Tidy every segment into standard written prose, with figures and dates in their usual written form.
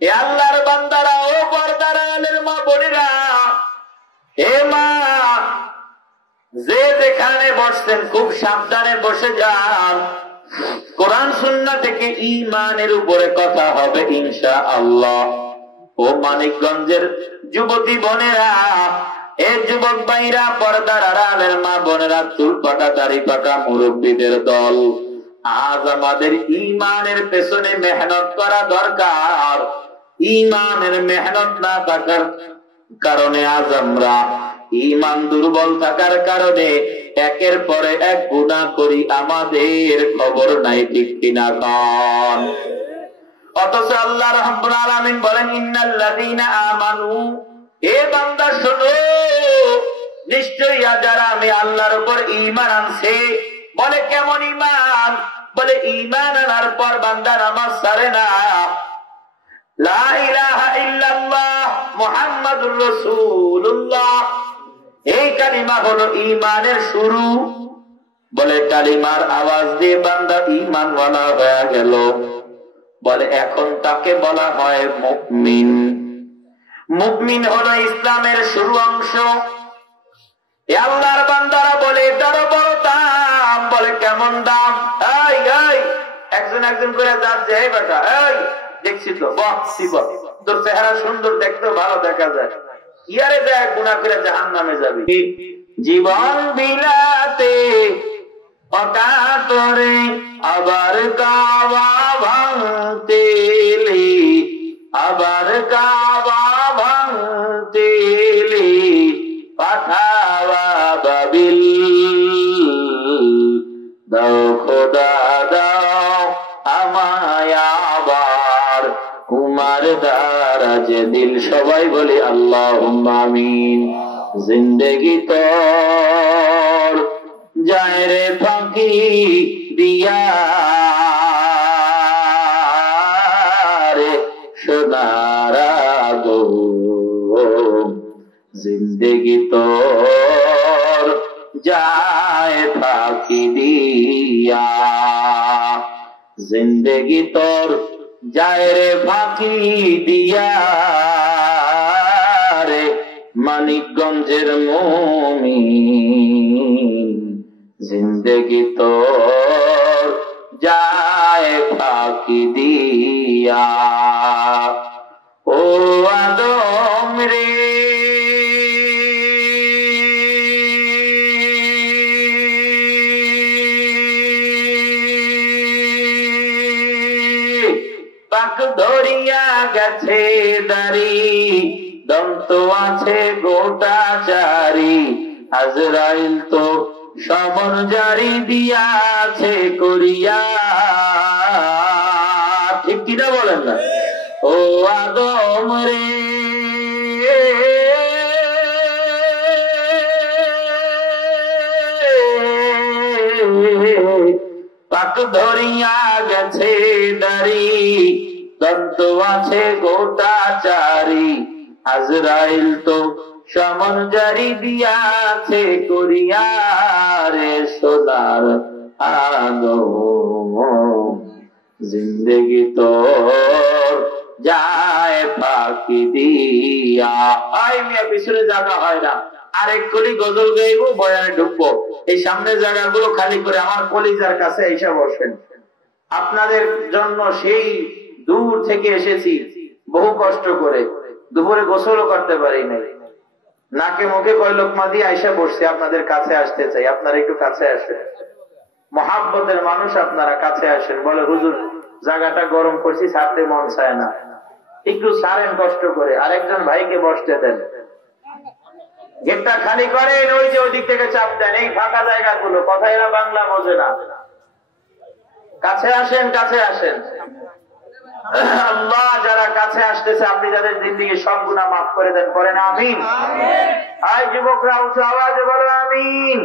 এ আল্লাহর বান্দারা, ও পর্দার আলের মা বোনেরা, হে মা, যে যেখানে বসছেন খুব সাবধানে বসে যান। কোরআন সুন্নাহ থেকে ঈমানের উপরে কথা হবে ইনশাআল্লাহ। ও মানিকগঞ্জের যুবতী বোনেরা, এ যুবক ভাইরা, পর্দার আড়ালের মা বোনেরা, চুল কাটা দাড়ি পাকা মুরব্বীদের দল, আজ আমাদের ঈমানের পেছনে মেহনত করা দরকার। ঈমানের মেহনত না থাকার কারণে আজ আমরা ঈমান দুর্বল থাকার কারণে একের পরে এক গুনাহ করি, আমাদের খবর নাই, ঠিক কিনা কন? অথচ আল্লাহ রাব্বুল আলামিন বলেন, ইন্নাল্লাযীনা আমানু, এ বান্দা শোনো, নিশ্চয়ই যারা আমি আল্লাহর উপর ঈমান আনছে। বলে কেমন ঈমান? বলে ঈমান আনার পর বান্দা নামাজ ছাড়ে না, লা ইলাহা ইল্লাল্লাহ মুহাম্মাদুর রাসূলুল্লাহ, এই কালিমা হলো ঈমানের শুরু। বলে কালিমার আওয়াজ দিয়ে বান্দা ঈমানওয়ালা হয়ে গেল। বলে এখন তাকে বলা হয় মুমিন। মুমিন হলো ইসলামের শুরু অংশ। আল্লাহর বান্দারা বলে এটারও বড় দাম। বলে কেমন দাম? এই এই একজন একজন করে যাচ্ছে, এই বেটা, এই দেখছি তো, বাহ তোর চেহারা সুন্দর, দেখতে ভালো দেখা যায়, ইয়ারে দেখ গুনাহ করে জাহান্নামে যাবি। জীবন বিলাতে অকাতরে আবার কাবা ভাঙতে, আবার কাবা ভাঙতে পাঠাওয়া বাবিল, দাও খোদা দাও আমায় আবার কুমার দারাজ দিল। সবাই বলি আল্লাহুম্মা আমিন। জিন্দেগি তোর যায় রে ফাঁকি দিয়া রে সোনারা গো, জিন্দেগি তোর যায় ফাঁকি দিয়া, জিন্দেগি তোর যায় রে ফাঁকি দিয়া রে মানিকগঞ্জের মুমিন, জিন্দেগি তোর যায় ফাঁকি দিয়া। ও আদম রে, পাক ধরিয়া গেছে দাড়ি, দন্ত আছে গোটা চারি, আজরাইল তো সমন জারি দিয়াছে করিয়া, ঠিক কিনা বলেন না? ও আদম রে, পাক ধরিয়া গেছে দাড়ি, দন্ত আছে গোটা চারি, আজরাইল তো সমন জারি দিয়াছে করিয়া রে সোনার আগম, জিন্দেগি তোর যায় ফাঁকি দিয়া। আই মিয়া পিছনে জায়গা হয় না, আরেক কলি গজল গাইবো, বয়ানে ঢুকবো, এই সামনে জায়গাগুলো খালি করে আমার কলিজার কাছে এসে বসেন। আপনাদের জন্য সেই দূর থেকে এসেছি, বহু কষ্ট করে, দুপুরে গোসলও করতে পারি নাই, নাকে মুখে কয় লোকমা দিয়ে আইসা বসছি, আপনাদের কাছে আসতে চাই, আপনারা একটু কাছে আসেন। মহাব্বতের মানুষ আপনারা কাছে আসেন। বলে হুজুর জায়গাটা গরম করছি, ছাড়তে মন চায় না, একটু ছাড়েন কষ্ট করে, আরেকজন ভাইকে বসতে দেন, গেটটা খালি করেন, ওই যে ওই দিক থেকে চাপ দেন, এই ফাঁকা জায়গাগুলো, কথা এরা বাংলা বোঝে না, কাছে আসেন, কাছে আসেন। আল্লাহ যারা কাছে আসতেছে, আপনি যাদের জিন্দেগীর সব গুনাহ মাফ করে দেন, করেন আমিন। আই যুবকরা উঁচু আওয়াজে বলো আমিন।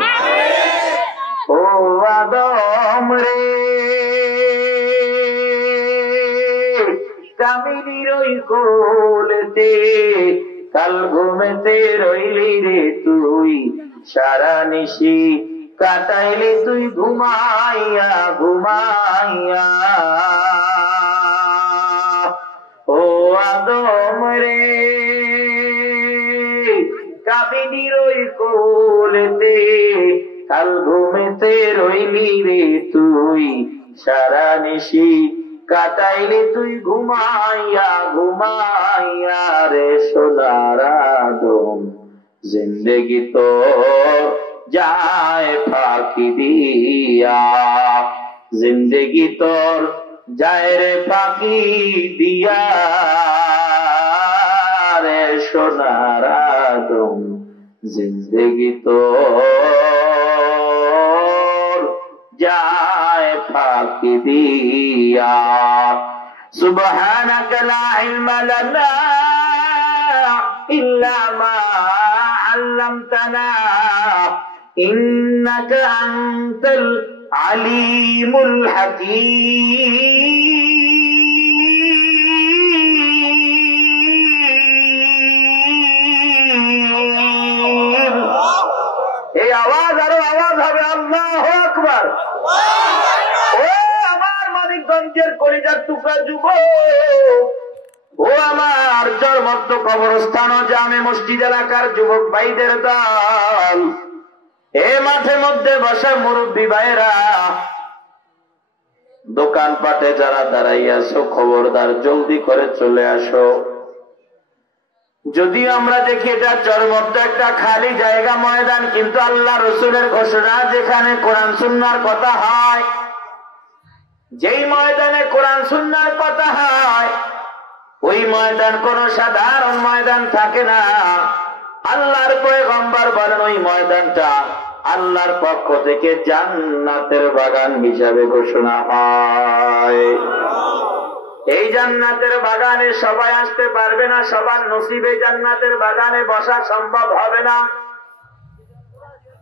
ও আদম রে, কামিনীর ওই কোলেতে কাল ঘুমেতে রইলি রে তুই, সারা নিশি কাটাইলি তুই ঘুমাইয়া ঘুমাইয়া। ও ও আদম রে কামিনীর ওই কোলেতে কাল ঘুমেতে রইলি রে তুই সারা নিশি কাটাইলি তুই ঘুমাইয়া ঘুমাইয়া রে সোনার আদম জিন্দেগি তো যায় ফাঁকি দিয়া জিন্দেগি তোর যায় রে ফাঁকি দিয়া রে সোনার আদম জিন্দেগি তোর যায় ফাঁকি দিয়া সুবহানাকা লা ইলমা লানা ইল্লা মা আল্লামতানা ইন্নাকা আনতাল আলিমুল হাকীম। এই আওয়াজ আরো আওয়াজ হবে, আল্লাহু আকবার। ও আমার মানিকগঞ্জের কলিজার টুকরা যুবক, ও আমার চরমত্ত কবরস্থান ও জামে মসজিদ এলাকার যুবক ভাইদের দল, এ মাঠের মধ্যে বসা মুরব্বী ভাইরা, দোকানপাটে যারা দাঁড়াইয়াছো খবরদার জলদি করে চলে আসো। যদি আমরা দেখি এটা চরমত্ত একটা খালি জায়গা ময়দান, কিন্তু আল্লাহ রসুলের ঘোষণা যেখানে কোরআন সুন্নাহর কথা হয়, যেই ময়দানে কোরআন সুন্নাহর কথা হয় ওই ময়দান কোন সাধারণ ময়দান থাকে না। আল্লাহর পয়গম্বর বলেন ওই ময়দানটা আল্লাহর পক্ষ থেকে জান্নাতের বাগান হিসাবে ঘোষণা হয়। এই জান্নাতের বাগানে সবাই আসতে পারবে না, সবার নসিবে জান্নাতের বাগানে বসা সম্ভব হবে না।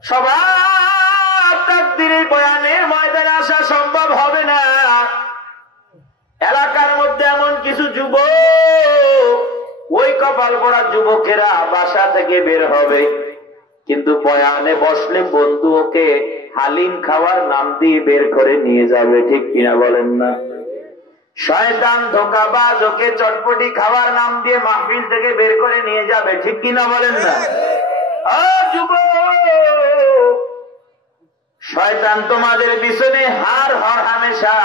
সবার তাকদীরের বয়ানের ময়দানে আসা সম্ভব হবে না। এলাকার মধ্যে এমন কিছু যুবক, ওই কপাল পড়া যুবকেরা বাসা থেকে বের হবে, কিন্তু বয়ানে বসলে বন্ধু ওকে হালিম খাওয়ার নাম দিয়ে বের করে নিয়ে যাবে, ঠিক কিনা বলেন না? শয়তান ধোঁকাবাজ ওকে চটপটি খাওয়ার নাম দিয়ে মাহফিল থেকে বের করে নিয়ে যাবে, ঠিক কিনা বলেন না? যুবক, শয়তান তোমাদের পিছনে হার হর হামেশা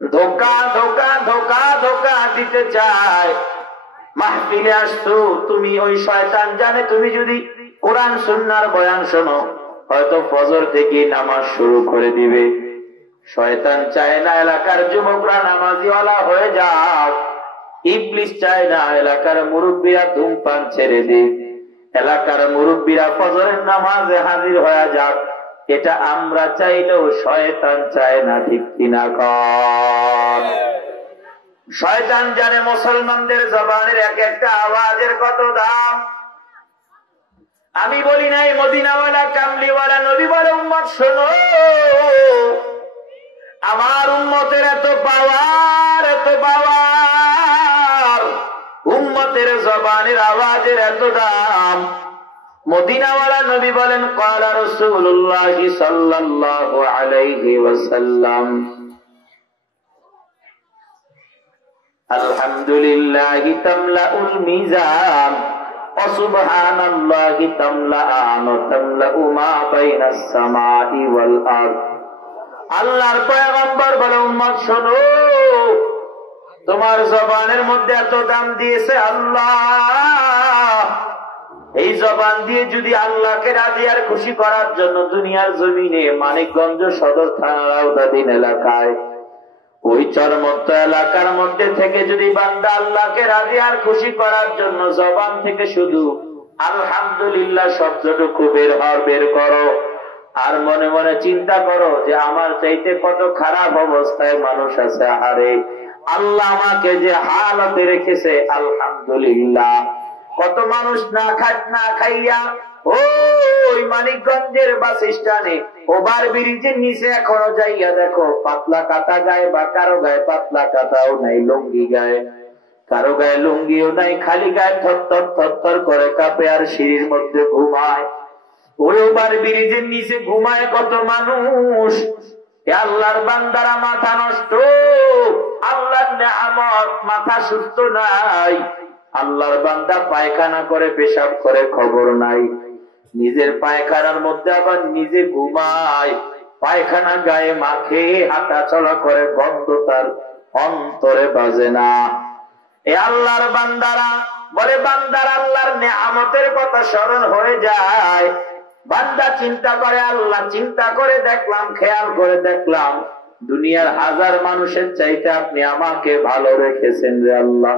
ধোকা ধোকা ধোকা ধোকা দিতে চায়। মাহফিলে আসতো তুমি, ওই শয়তান জানে তুমি যদি কোরআন সুন্নাহর বয়ান শোনো হয়তো ফজর থেকে নামাজ শুরু করে দিবে। শয়তান চায় না এলাকার যুবকরা নামাজিওয়ালা হয়ে যাক, ইবলিস চায় না এলাকার মুরব্বীরা ধূমপান ছেড়ে দিক, এলাকার মুরব্বীরা ফজরের নামাজে হাজির হয়ে যাক। এটা আমরা চাইলেও শয়তান চায় না, ঠিক কিনা কর? শয়তান জানে মুসলমানদের জবানের এক একটা আওয়াজের কত দাম। আমি বলি নাই মদিনাওয়ালা কামলিওয়ালা নবী বলে উম্মত শোনো, আমার উম্মতের এত পাওয়ার, এত পাওয়ার, উম্মতের জবানের আওয়াজের এত দাম। মদিনাওয়ালা নবী বলেন ক্বালা রাসূলুল্লাহ সাল্লাল্লাহু আলাইহি ওয়াসাল্লাম আলহামদুলিল্লাহি তামলাউল মিজান ওয়া সুবহানাল্লাহি তামলাআন ওয়া তামলাউ মা বাইনাস সামাই ওয়াল আরদ। আল্লাহর পয়গম্বর বলে উম্মত শোনো, তোমার জবানের মধ্যে এত দাম দিয়েছে আল্লাহ। এই জবান দিয়ে যদি আল্লাহকে রাজি আর খুশি করার জন্য দুনিয়ার জমিনে মানিকগঞ্জ সদর থানার আওতাধীন এলাকায় ওই চরমত্ত এলাকার মধ্যে থেকে যদি বান্দা আল্লাহকে রাজি আর খুশি করার জন্য জবান থেকে শুধু আলহামদুলিল্লাহ শব্দটুকু বের করো, আর মনে মনে চিন্তা করো যে আমার চাইতে কত খারাপ অবস্থায় মানুষ আছে, আহারে আল্লাহ আমাকে যে হালতে রেখেছে আলহামদুলিল্লাহ। কত মানুষ না খাইয়া ওই মানিকগঞ্জের বাস স্ট্যান্ডে ওভার ব্রিজের নিচে এখনো যাইয়া দেখো পাতলা কাটা গায়ে, বা কারো গায়ে পাতলা কাটাও নাই, লুঙ্গি গায়ে, কারো গায়ে লুঙ্গিও নাই, খালি গায়ে থরথর থরথর করে কাঁপে আর সিঁড়ির মধ্যে ঘুমায়। ওই ওভার ব্রিজের নিচে ঘুমায় কত মানুষ, আল্লাহর বান্দারা মাথা নষ্ট, আল্লাহর নেয়ামত মাথা সুস্থ নাই। আল্লাহর বান্দা পায়খানা করে পেশাব করে খবর নাই, নিজের পায়খানার মধ্যে আবার নিজে ঘুমায়, পায়খানা গায়ে মাখে, হাঁটা চলা করে, গন্ধ তার অন্তরে বাজে না। এ আল্লাহর বান্দারা বলে, বান্দার আল্লাহর নেয়ামতের কথা স্মরণ হয়ে যায়, বান্দা চিন্তা করে, আল্লাহ চিন্তা করে দেখলাম, খেয়াল করে দেখলাম, দুনিয়ার হাজার মানুষের চাইতে আপনি আমাকে ভালো রেখেছেন রে আল্লাহ।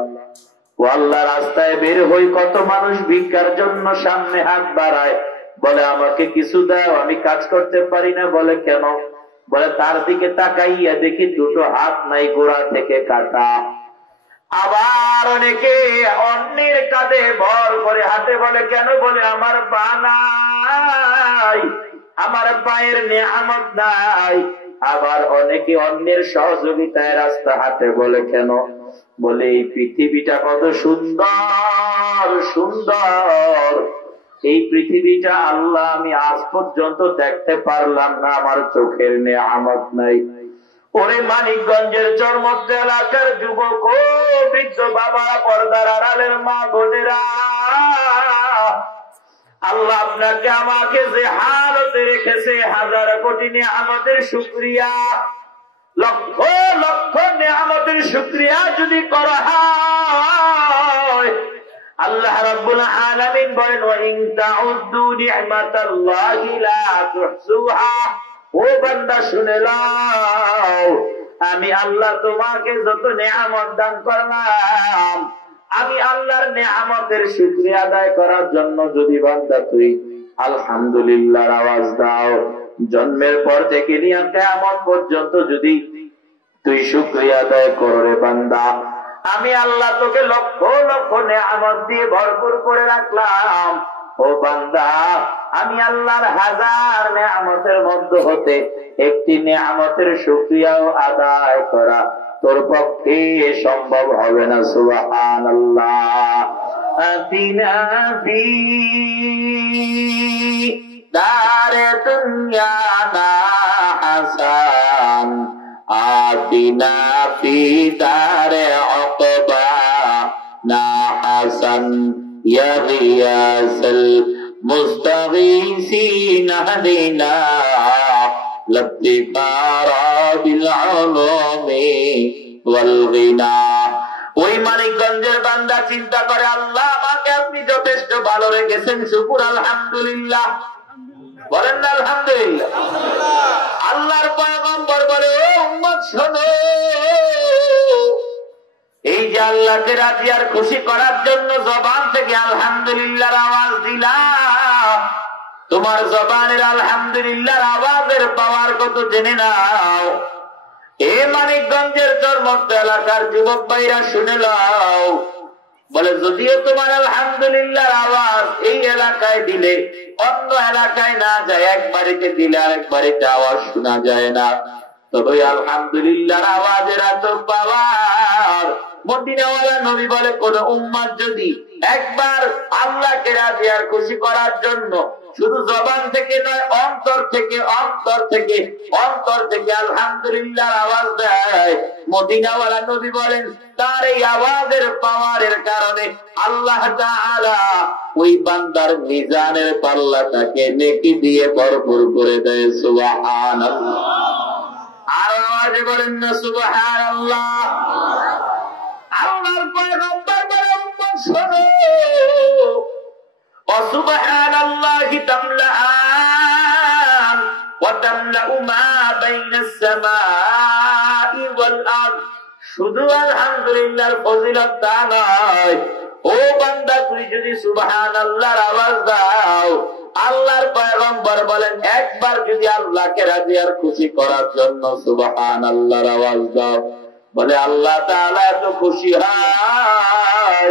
ও আল্লাহ, রাস্তায় বের হই, কত মানুষ ভিক্ষার জন্য সামনে হাত বাড়ায়, বলে আমাকে কিছু দাও, আমি কাজ করতে পারি না। বলে কেন? বলে তার দিকে তাকাইয়া দেখি দুটো হাত নাই, গোড়া থেকে কাটা। আবার অনেকে অন্যের কাঁধে ভর করে হাতে, বলে কেন? বলে আমার পা নাই, আমার পায়ের নেয়ামত নাই। আবার অনেকে অন্যের সহযোগিতায় রাস্তা হাতে, বলে কেন? বলে এই পৃথিবীটা কত সুন্দর সুন্দর, এই পৃথিবীটা আল্লাহ আমি আজ পর্যন্ত দেখতে পারলাম না, আমার চোখের নেয়ামত নাই। ওরে মানিকগঞ্জের চরমদ্দ এলাকার যুবক ও বৃদ্ধ বাবা, পর্দার আড়ালের মা বোনেরা, আল্লাহ আপনাকে আমাকে যে হালতে রেখেছে, হাজার কোটি নেয়ামতের শুকরিয়া, লক্ষ লক্ষ নেয়ামতের শুকরিয়া যদি করা হয়, আল্লাহ রাব্বুল আলামিন বলেন, ওয়া ইন তাউদ্দু নি'মাতাল্লাহি লা তুহসুহা। ও বান্দা শুনে নাও, আমি আল্লাহ তোমাকে যত নেয়ামত দান করলাম, আমি আল্লাহর নেয়ামতের শুকরিয়া আদায় করার জন্য যদি বান্দা তুই আলহামদুলিল্লাহর আওয়াজ দাও, জন্মের পর থেকে নিয়ে কিয়ামত পর্যন্ত যদি তুই শুকরিয়া আদায় করো রে বান্দা, আমি আল্লাহ তোকে লক্ষ লক্ষ নেয়ামত দিয়ে ভরপুর করে রাখলাম। ও বান্দা, আমি আল্লাহর হাজার নেয়ামতের মধ্যে হতে একটি নেয়ামতের শুকরিয়াও আদায় করা তোর পক্ষে সম্ভব হবে না। সুবহানাল্লাহ। আতিনা ফি দারে দুনিয়া না হাসান, আতিনা ফি দারে উকবা না হাসান, ইয়া গিয়াসাল মুস্তাগীসিন হাদিনা লাতিফারা বিল উলুমি ওয়াল গিনা। ওই মানিকগঞ্জের বান্দা চিন্তা করে, আল্লাহ আমাকে আপনি যথেষ্ট ভালো রেখেছেন, শুকর আলহামদুলিল্লাহ। বলেন না আলহামদুলিল্লাহ। আল্লাহর পয়গম্বর বলে, ও উম্মত শোনো, এই যে আল্লাহকে রাজি আর খুশি করার জন্য জবান থেকে আলহামদুলিল্লাহর আওয়াজ দিলাম, তোমার জবানের আলহামদুলিল্লাহর আওয়াজের পাওয়ার কত জেনে নাও। এ মানিকগঞ্জের চরমদ্দ এলাকার যুবক ভাইরা শুনে নাও, বলে যদিও তোমার আলহামদুলিল্লাহর আওয়াজ এই এলাকায় দিলে অন্য এলাকায় না যায়, এক বাড়িতে দিলে আরেক বাড়িতে আওয়াজ শোনা যায় না, তবে আলহামদুলিল্লাহর আওয়াজের এত পাওয়ার। মদিনাওয়ালা নবী বলে, কোন উম্মত যদি একবার আল্লাহকে রাজি আর খুশি করার জন্য শুধু জবান থেকে নয়, অন্তর থেকে অন্তর থেকে অন্তর থেকে আলহামদুলিল্লাহর আওয়াজ দেয়, মদিনাওয়ালা নবী বলেন তার এই আওয়াজের পাওয়ারের কারণে আল্লাহ তাআলা ওই বান্দার মিজানের পাল্লাটাকে নেকি দিয়ে ভরপুর করে দেয়। সুবহানাল্লাহ। আর আওয়াজে বলেন না সুবহানাল্লাহ। আল্লাহর পয়গম্বর বলে, উম্মত শোনো, ওয়া সুবহানাল্লাহি তামলাআন ওয়া তামলাউ মা বাইনাস সামাই ওয়াল আরদ। শুধু আলহামদুলিল্লাহর ফজিলত তা নয়, ও বান্দা তুই যদি সুবহানাল্লাহর আওয়াজ দাও, আল্লাহর পয়গম্বর বলেন একবার যদি আল্লাহকে রাজি আর খুশি করার জন্য সুবহানাল্লাহর আওয়াজ দাও, বলে আল্লাহ তাআলা এত খুশি হয়।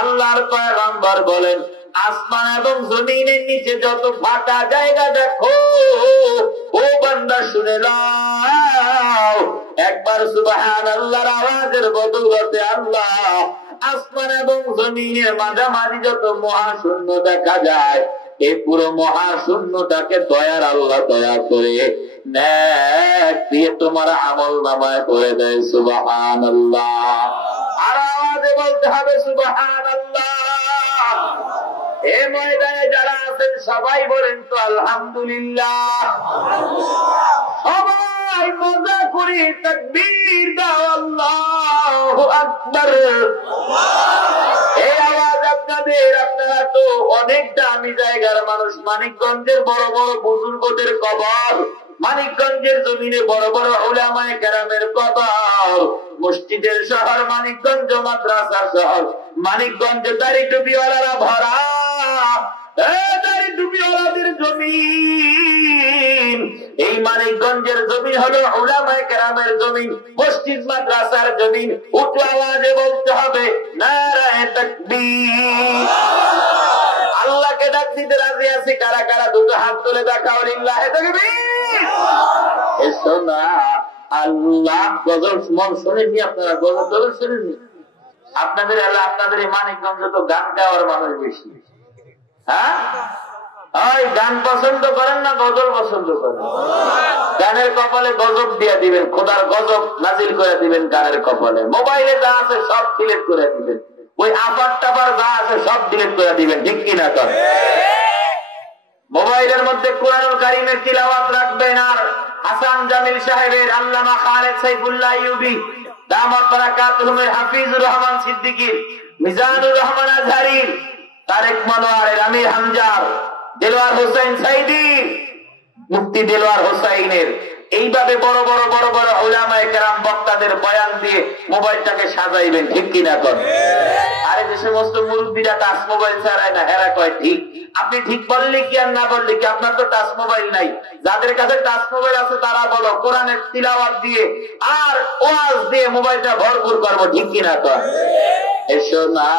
আল্লাহর পয়গম্বর বলেন আসমান এবং জমিনের নিচে যত ফাঁকা জায়গা দেখো, ও বান্দা শুনে নাও, একবার সুবহানাল্লাহর আওয়াজের বদৌলতে আল্লাহ আসমান এবং জমিনের মাঝামাঝি যত মহাশূন্য দেখা যায়, এই পুরো মহাশূন্যটাকে দয়ার আল্লাহ দয়া করে নেক দিয়ে তোমার আমল নামায় করে দেয়। সুবহানাল্লাহ। আর আওয়াজে বলতে হবে সুবহানাল্লাহ। এই ময়দানে যারা আছেন সবাই বলেন তো আলহামদুলিল্লাহ। সবাই মজা করি তাকবীর দাও, আল্লাহু আকবার। এই আওয়াজ আপনাদের, আপনারা তো অনেক দামি জায়গার মানুষ। মানিকগঞ্জের বড় বড় বুজুর্গদের কবর, মানিকগঞ্জের জমিনে বড় বড় উলামায়ে কেরামের কবর, মসজিদের শহর মানিকগঞ্জ, মাদ্রাসার শহর মানিকগঞ্জ, দাড়ি টুপিওয়ালারা ভরা, দাড়ি টুপিওয়ালাদের জমিন। এই মানিকগঞ্জের জমিন হলো উলামায়ে কেরামের জমিন, মসজিদ মাদ্রাসার জমিন। উচ্চ আওয়াজে বলতে হবে নারায়ে তাকবীর। আল্লাহকে ডাক দিতে রাজি আছি কারা কারা? দুটো হাত তুলে দেখাও, লিল্লাহি তাকবীর। এসো না আল্লাহ। গজল মন শোনেননি আপনারা? গজল শোনেননি? আপনাদের এলাকা, আপনাদের এই মানিকগঞ্জ তো গান গাওয়ার মানুষ বেশি। হ্যাঁ, ওই গান পছন্দ করেন না গজল পছন্দ করেন? গানের কপালে গজব দিয়ে দিবেন, খোদার গজব নাজিল করে দিবেন গানের কপালে। মোবাইলে যা আছে সব ডিলিট করে দিবেন, ওই আপার টাপার যা আছে সব ডিলিট করে দিবেন, ঠিক কিনা? কর মোবাইলের মধ্যে কোরআনুল কারীমের তিলাওয়াত রাখবেন। আর হাসান জামিল সাহেবের, আল্লামা খালেদ সাইফুল্লাহ আইয়ুবী দামাত বারাকাতুহুমের, হাফিজুর রহমান সিদ্দিকীর, মিজানুর রহমান আজহারীর, তারেক মনোয়ারের, আমির হামজার, দেলোয়ার হোসেন সাইদির, মুফতি দেলোয়ার হোসাইনের, এইভাবে বড় বড় বড় বড় উলামায়ে কেরাম বক্তাদের বয়ান দিয়ে মোবাইলটাকে সাজাইবেন, ঠিক কিনা? কর আরে যে সমস্ত মুরব্বীরা টাচ মোবাইল ছাড়ায় না, হেরা কয় ঠিক। আপনি ঠিক বললে কি আর না বললে কি? আপনার তো টাচ মোবাইল নাই। যাদের কাছে টাচ মোবাইল আছে তারা বলো কোরআনের তিলাওয়াত দিয়ে আর ওয়াজ দিয়ে মোবাইলটা ভরপুর করবো, ঠিক কিনা? কর এসো না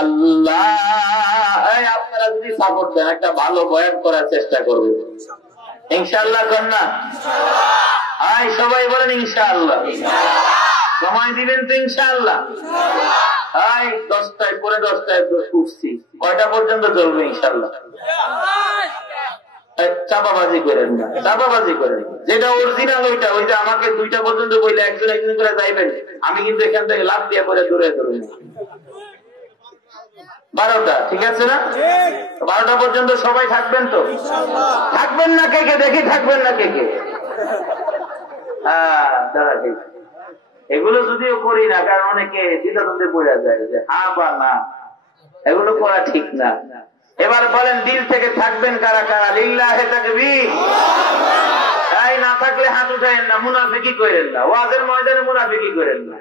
আল্লাহ। আপনারা যদি সাপোর্ট দেন একটা ভালো বয়ান করার চেষ্টা করবেন ইনশাআল্লাহ। কর না সবাই বলেন ইনশাআল্লাহ। সময় দিবেন তো ইনশাআল্লাহ। 10টায় পরে 10টায় উঠছি, কয়টা পর্যন্ত চলবে ইনশাআল্লাহ? চাপাবাজি করেন না, চাপাবাজি করেন। যেটা অরিজিনাল ওইটা, ওইটা আমাকে 2টা পর্যন্ত বললে একজন একজন করে যাইবেন, আমি কিন্তু এখান থেকে লাভ দিয়ে পরে দূরে ধরবেন। 12টা ঠিক আছে না? 12টা পর্যন্ত সবাই থাকবেন তো? থাকবেন না কে কে? দেখি থাকবেন না কে কে? দাঁড়া, ঠিক। এগুলো যদিও করি না, কারণ অনেকে দ্বিধাদ্বন্দ্বে পড়ে যায় যে হ্যাঁ বা না, এগুলো করা ঠিক না। এবার বলেন দিল থেকে থাকবেন কারা কারা? লিল্লাহি তাকবীর। তাই না থাকলে হাত উঠায়েন না, মুনাফিকি করেন না, ওয়াজের ময়দানে মুনাফিকি করেন না।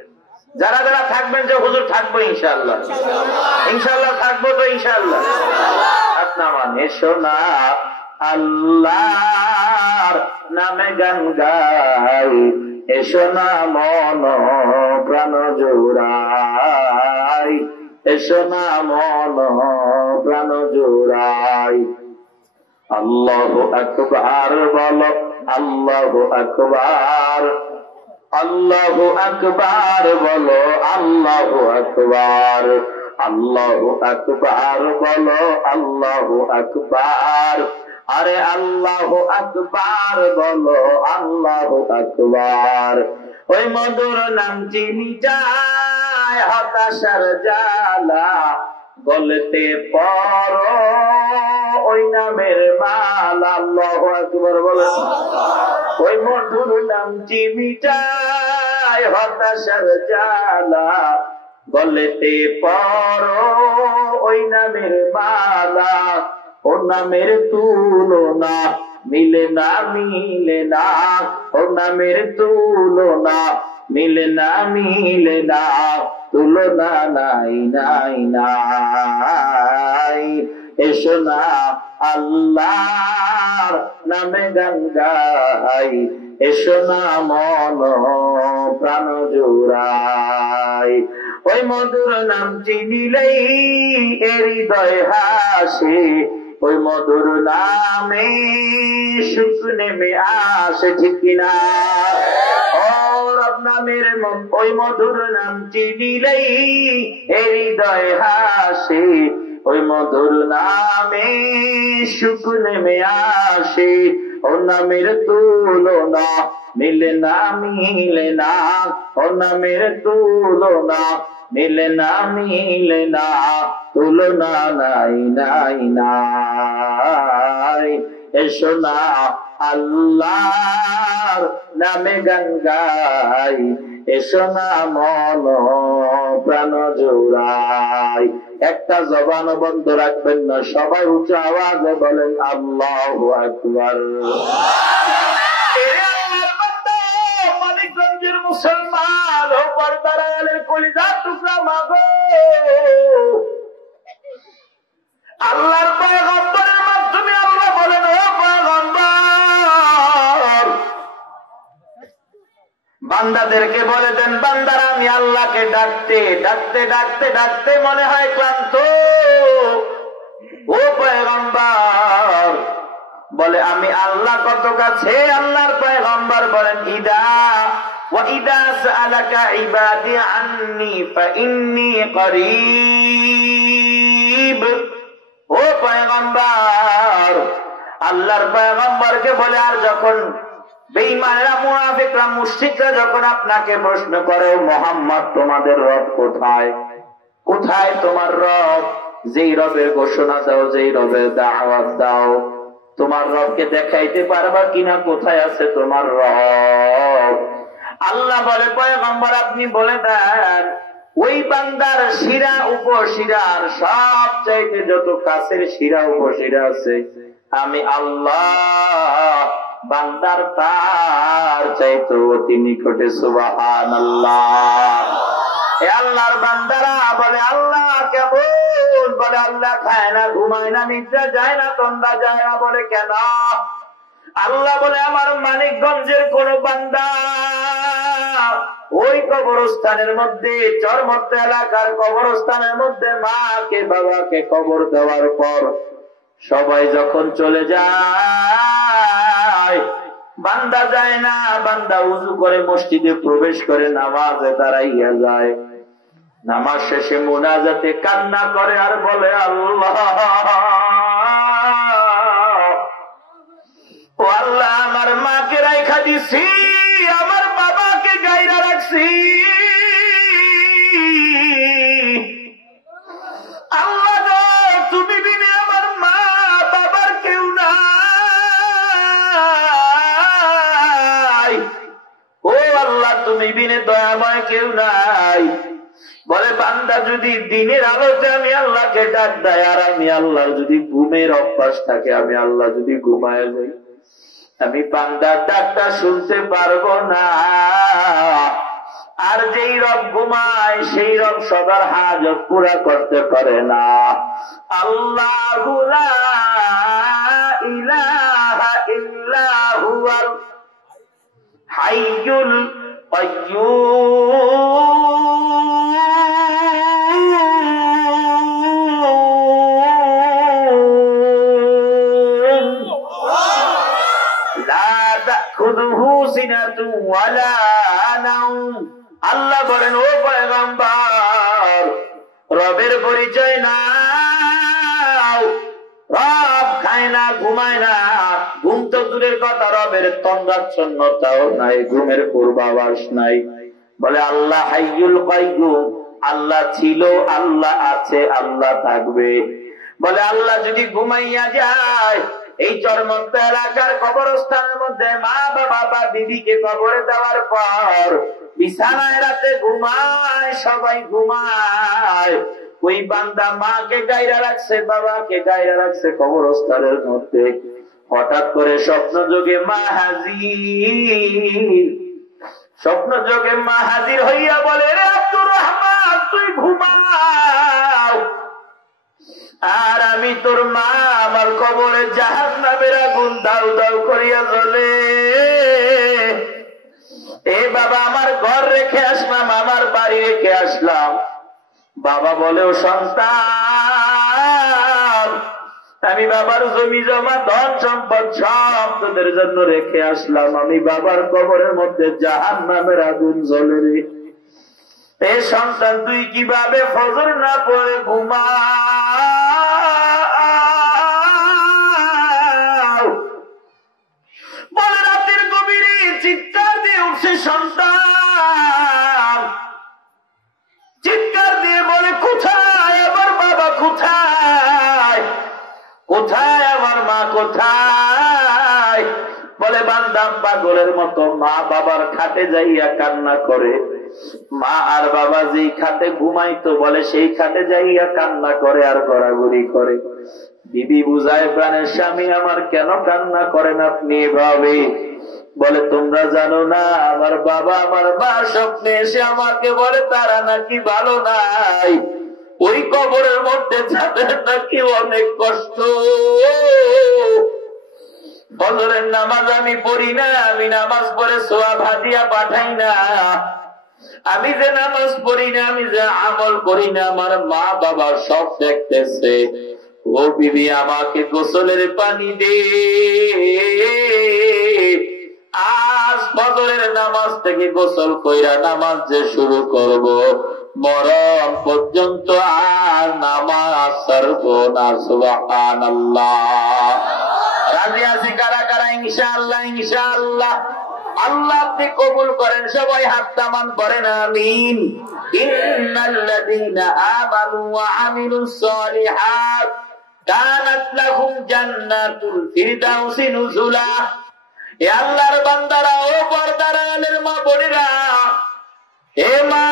যারা যারা থাকবেন যে হুজুর থাকবো ইনশাআল্লাহ, ইনশাআল্লাহ থাকবো তো ইনশাআল্লাহ। হাত নামান। এসো না আল্লাহর নামে গান গাই, এসো না মন প্রাণ জোড়াই, এসো না মন প্রাণ জোড়াই। আল্লাহু আকবার বলো, আল্লাহু আকবার, আল্লাহু আকবার বলো, আল্লাহু আকবার, আল্লাহু আকবার বলো, আল্লাহু আকবার। আরে আল্লাহু আকবার বলো, আল্লাহু আকবার। ওই মধুর নামটি মিটায় হতাশার জ্বালা, বলতে পারো ওই নামের মালা। আল্লাহু আকবার বলেন। ওই মধুর নামটি মিটায় হতাশার জ্বালা, বলতে পারো ওই নামের মালা। ও নামের তুলনা মিলে না, মিলে না, ও নামের তুলনা মিলে না, মিলে না, তুলনা নাই নাই নাই। এসো না আল্লাহর নামে গান গাই, এসো না মন প্রাণ জোড়াই। ওই মধুর নামটি নিলেই হৃদয় হাসে, ওই মধুর নামে সুখ নেমে আসে, ঠিক কিনা? নামের ওই মধুর নামটি নিলেই হৃদয় হাসে, ওই মধুর নামে সুখ নেমে আসে। ও নামের তুলনা মিলে না মিলে না, ও নামের তুলনা মিলে না মিলে না, তুলনা নাই নাই নাই। এসো না আল্লাহর নামে গান গাই, এসো না মন প্রাণ জোড়াই। একটা জবান বন্ধ রাখবেন না, সবাই উচ্চ আওয়াজে বলেন আল্লাহু আকবার। মানিকগঞ্জের মুসলমান ও পর্দার আলের কলিজার টুকরা মাগো, আল্লাহর পয়গম্বরের মাধ্যমে আল্লাহ বলেন, ও পয়গম্বর বান্দাদেরকে বলে দেন, বান্দারা আমি আল্লাহকে ডাকতে ডাকতে ডাকতে ডাকতে মনে হয় ক্লান্ত। ও পয়গম্বর বলে আমি আল্লাহ কত কাছে। আল্লাহর পয়গম্বর বলেন, ইদা ওয়া ইদা সাআলাকা ইবাদি আন্নী ফাইন্নী করিব। ও পয়গম্বর, আল্লাহর পয়গম্বরকে বলে, আর যখন বেঈমানেরা মুনাফিকরা মুশরিকরা যখন আপনাকে প্রশ্ন করে, মুহাম্মদ তোমাদের রব কোথায়, কোথায় তোমার রব, যেই রবের ঘোষণা দাও, যেই রবের দাওয়াত দাও, তোমার রবকে দেখাইতে পারবা কিনা, কোথায় আছে তোমার রব? আল্লাহ বলে, পয়গম্বর আপনি বলে দেন, ওই বান্দার শিরা উপশিরার সব চাইতে যত কাছের শিরা উপশিরা আছে, আমি আল্লাহ বান্দার তার চাইতে অতি নিকটে। সুবহানাল্লাহ। এ আল্লাহর বান্দারা বলে, আল্লাহ কেমন? বলে, আল্লাহ খায় না, ঘুমায় না, নিদ্রা যায় না, তন্দা যায় না। বলে কেন? আল্লাহ বলে, আমার মানিকগঞ্জের কোন বান্দা ওই কবরস্থানের মধ্যে, চরমত্ত এলাকার কবরস্থানের মধ্যে মাকে বাবাকে কবর দেওয়ার পর সবাই যখন চলে যায়, বান্দা যায় না, বান্দা উযু করে মসজিদে প্রবেশ করে নামাজে দাঁড়াইয়া যায়, নামাজ শেষে মুনাজাতে কান্না করে আর বলে, আল্লাহ ও আল্লাহ, আমার মাকে রাইখা দিছি, আমার বাবাকে গাইরা রাখছি, আল্লাহ তুমি বিনে আমার মা বাবার কেউ নাই, ও আল্লাহ তুমি বিনে দয়াময় কেউ নাই। বলে, বান্দা যদি দিনের আলোতে আমি আল্লাহকে ডাক দেয়, আর আমি আল্লাহ যদি ঘুমের অভ্যাস থাকে, আমি আল্লাহ যদি ঘুমায় যাই, আমি বান্দার ডাকটা শুনতে পারবো না। আর যেই রব ঘুমায় সেই রব সবার হাজত পুরা করতে পারে না। আল্লাহু লা ইলাহা ইল্লা হুয়াল হাইয়ুল কাইয়্যুম আল্লাহ বলেন, ও পয়গম্বর রবের পরিচয় নাও। রব খায় না, ঘুমায় না, ঘুম তো দূরের কথা, রবের তন্দ্রাচ্ছন্নতাও নাই, ঘুমের পূর্বাভাস নাই। বলে, আল্লাহ হাইয়ুল কাইয়্যুম, আল্লাহ ছিল, আল্লাহ আছে, আল্লাহ থাকবে। বলে, আল্লাহ যদি ঘুমাইয়া যায়, এই চরমত্ত এলাকার কবরস্থানের মধ্যে মা বাবা বা দিদিকে কবরে দেওয়ার পর বিছানায় রাতে ঘুমায়, সবাই ঘুমায়, ওই বান্দা মাকে গাইরা রাখছে, বাবাকে গাইরা রাখছে কবরস্থানের মধ্যে। হঠাৎ করে স্বপ্ন যোগে মা হাজির, স্বপ্ন যোগে মা হাজির হইয়া বলে, রে আব্দুর রহমান তুই ঘুমাও, আর আমি তোর মা আমার কবরে জাহান্নামের আগুন দাউ দাউ করিয়া জ্বলে। এ বাবা, আমার ঘর রেখে আসলাম, আমার বাড়ি রেখে আসলাম। বাবা বলে, ও সন্তান, আমি বাবার জমি জমা ধন সম্পদ সব তোদের জন্য রেখে আসলাম, আমি বাবার কবরের মধ্যে জাহান্নামের আগুন জ্বলে রে। এ সন্তান, তুই কিভাবে ফজর না পড়ে ঘুমা? দেখছে সন্তান চিৎকার দিয়ে বলে, কোথায় আমার বাবা, কোথায় কোথায় আমার মা, কোথায়? বলে বান্দা পাগলের মতো মা বাবার খাটে যাইয়া কান্না করে। মা আর বাবা যেই খাটে ঘুমাইতো বলে সেই খাটে যাইয়া কান্না করে আর গড়াগড়ি করে। বিবি বুঝায়, প্রাণের স্বামী আমার, কেন কান্না করেন আপনি এভাবে? বলে তোমরা জানো না, আমার বাবা আমার মা স্বপ্নে এসে আমাকে বলে তারা নাকি ভালো নাই, ওই কবরের মধ্যে যাদের নাকি অনেক কষ্ট। ফজরের নামাজ আমি পড়ি না, আমি নামাজ পড়ে সোয়াব হাদিয়া পাঠাই না, আমি যে নামাজ পড়ি না, আমি যে আমল করি না, আমার মা বাবা সব দেখতেছে। ও বিবি আমাকে গোসলের পানি দে, আজ ফজরের নামাজ থেকে গোসল কইরা নামাজ যে শুরু করব, মরণ পর্যন্ত আর নামাজ ছাড়ব না। সুবহানাল্লাহ। রাজি আছি কারা কারা? ইনশাআল্লাহ, ইনশাআল্লাহ। আল্লাহ আপনি কবুল করেন, সবাই হাত তামান করেন আমিন। ইন্নাল্লাযীনা আমানু ওয়া আমিলুস সালিহাত কানাত লাহুম জান্নাতুল ফিরদাউসি নুজুলা। এ আল্লাহর বান্দারা, ও পর্দার আড়ালের মা বোনেরা, হে মা,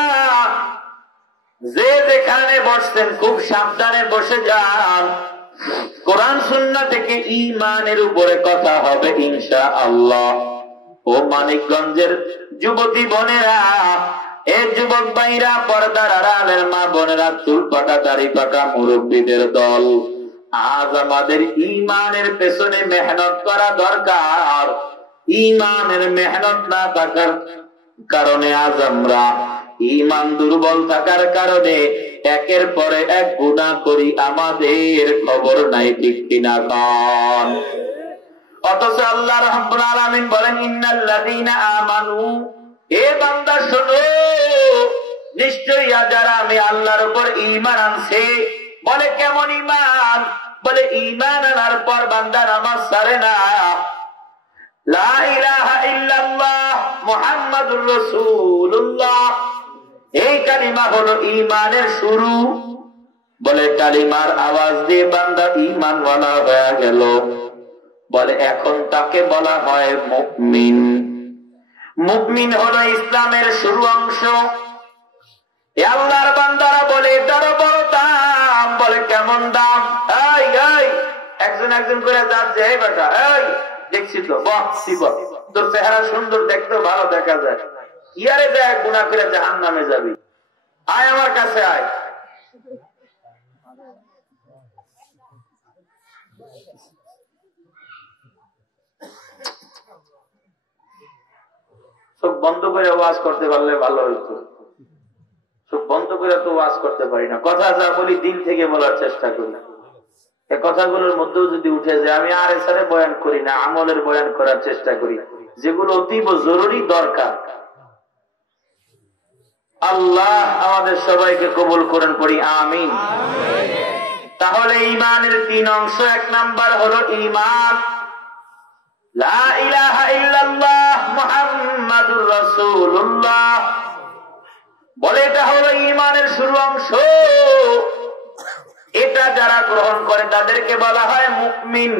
যে যেখানে বসছেন খুব সাবধানে বসে যান। কোরআন সুন্নাহ থেকে ঈমানের উপরে কথা হবে ইনশাআল্লাহ। ও মানিকগঞ্জের যুবতী বোনেরা, এ যুবক ভাইরা, পর্দার আড়ালের মা বোনেরা, চুল পাকা দাড়ি পাকা মুরব্বীদের দল, আজ আমাদের ঈমানের পেছনে মেহনত করা দরকার। ঈমানের মেহনত না থাকার কারণে আজ আমরা, ঈমান দুর্বল থাকার কারণে একের পরে এক গুনাহ করি, আমাদের খবর নাই, ঠিক কিনা কন? অথচ আল্লাহ রাব্বুল আলামিন বলেন, ইন্নাল্লাযীনা আমানু, এ বান্দা শোনো, নিশ্চয়ই যারা আমি আল্লাহর উপর ঈমান আনছে। বলে কেমন ঈমান? বলে ঈমান আনার পর বান্দা নামাজ ছাড়ে না, লা ইলাহা ইল্লাল্লাহ মুহাম্মাদুর রাসূলুল্লাহ, এই কালিমা হলো ঈমানের শুরু। বলে কালিমার আওয়াজ দিয়ে বান্দা ঈমানওয়ালা হয়ে গেল। বলে এখন তাকে বলা হয় মুমিন। মুমিন হলো ইসলামের শুরু অংশ। আল্লাহর বান্দারা বলে এটারও বড় দাম। বলে কেমন দাম? একজন একজন করে যাচ্ছে, এই বেটা, এই দেখছি তো, বাহ তোর চেহারা সুন্দর, দেখতে ভালো দেখা যায়, ইয়ারে যায় গুনাহ করে জাহান্নামে যাবি, আয় আমার কাছে আয়। চোখ বন্ধ করে ওয়াজ করতে পারলে ভালো হইতো। চোখ বন্ধ করে তো ওয়াজ করতে পারি না। কথা যা বলি দিল থেকে বলার চেষ্টা করি। এই কথাগুলোর মধ্যেও যদি উঠে যায়, আমি আর এসারে বয়ান করি না, আমলের বয়ান করার চেষ্টা করি, যেগুলো অতীব জরুরি দরকার। আল্লাহ আমাদের সবাইকে কবুল করেন, পড়ি আমিন। তাহলে ঈমানের তিন অংশ। এক নাম্বার হলো ঈমান লা ইলাহা ইল্লাল্লাহ মুহাম্মাদুর রাসূলুল্লাহ। বলে এটা হলো ঈমানের শুরু অংশ। এটা যারা গ্রহণ করে তাদেরকে বলা হয় মুমিন।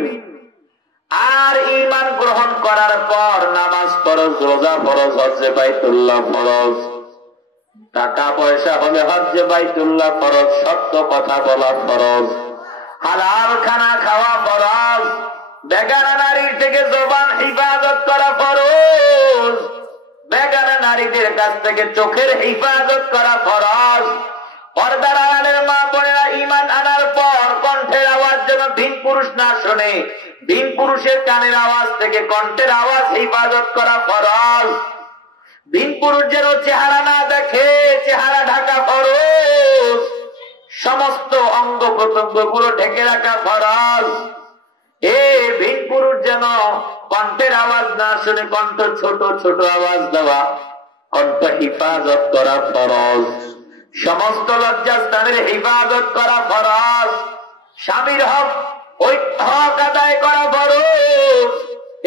আর ঈমান গ্রহণ করার পর নামাজ ফরজ, রোজা ফরজ, হজ্জে বাইতুল্লাহ ফরজ, টাকা পয়সা হলে হজ্জে বাইতুল্লাহ ফরজ, সত্য কথা বলা ফরজ, হালাল খানা খাওয়া ফরজ, বেগানা নারীর থেকে জবান হিফাজত করা ফরজ, বেগানা নারীদের কাছ থেকে চোখের হিফাজত করা ফরজ। পর্দার আড়ালের মা বোনেরা, ঈমান আনার পর কণ্ঠের আওয়াজ যেন ভিন পুরুষ না শোনে, ভিন পুরুষের কানের আওয়াজ থেকে কণ্ঠের আওয়াজ হিফাজত করা ফরজ। ভিন পুরুষ যেন চেহারা না দেখে, চেহারা ঢাকা ফরজ। সমস্ত অঙ্গ প্রত্যঙ্গ গুলো ঢেকে রাখা ফরজ। এ ভিন পুরুষ যেন কণ্ঠের আওয়াজ না শুনে, কণ্ঠ ছোট ছোট আওয়াজ দেওয়া, কণ্ঠ হিফাজত করা ফরজ। সমস্ত লজ্জাস্থানের হিফাজত করা ফরজ। স্বামীর হক, ওই হক আদায় করা ফরজ।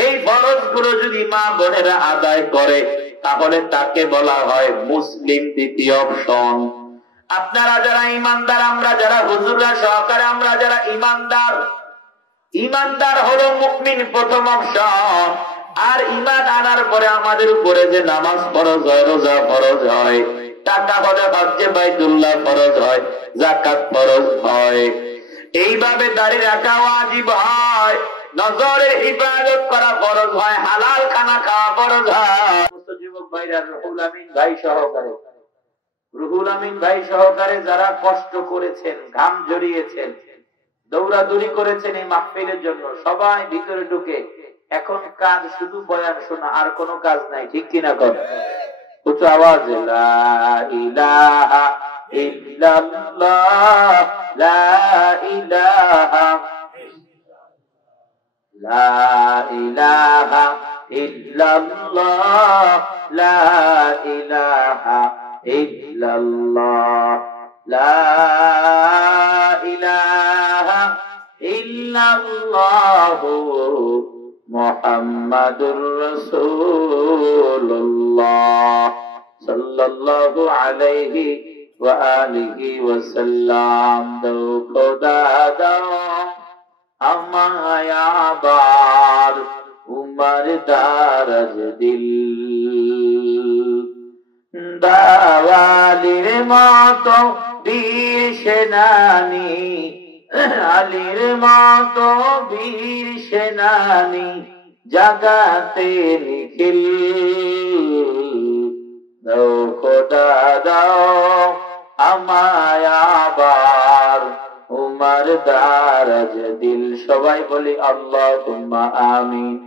এই ফরজ গুলো যদি মা বোনেরা আদায় করে, তাহলে তাকে বলা হয় মুসলিম দ্বিতীয় অপশন। আপনারা যারা ইমানদার, আমরা যারা হুজুররা সহকারে আমরা যারা ইমানদার, ইমানদার হলো মুমিন প্রথম অপশন। আর ইমান আনার পরে আমাদের উপরে যে নামাজ ফরজ হয়, রোজা ফরজ হয়, টাকা হলে হজ্জে বাইতুল্লাহ ফরজ হয়, যাকাত ফরজ হয়, এইভাবে দাঁড়িয়ে রাখা ওয়াজিব হয়, নজরের হিফাজত করা ফরজ হয়, হালাল খানা খাওয়া ফরজ হয়। যুবক ভাইরা, রুহুল আমিন ভাই সহকারে, রুহুল আমিন ভাই সহকারে যারা কষ্ট করেছেন, ঘাম ঝরিয়েছেন, দৌড়াদৌড়ি করেছেন এই মাহফিলের জন্য, সবাই ভিতরে ঢুকে এখন কাজ শুধু বয়ান শোনা, আর কোনো কাজ নাই, ঠিক কিনা কথা? উচ্চ আওয়াজে লা ইলাহা ইল্লাল্লাহ, লা ইলাহা, লা ইলাহা ইল্লাল্লাহ, লা ইলাহা ইল্লাল্লাহ, লা ইলাহা ইল্লাল্লাহ মুহাম্মাদুর রাসূলুল্লাহ সাল্লাল্লাহু আলাইহি ওয়া আলিহি ওয়া সাল্লাম। দো খোদা দাও আমায় আবার উমর দারাজ দিল, দাওয়ালির মতো বীর সেনানি, আলীর মতো বীর সেনানি জাগাতে নিখিল, দাও খোদা দাও আমায় আবার উমর দারাজ দিল। সবাই বলি আল্লাহুম্মা আমিন।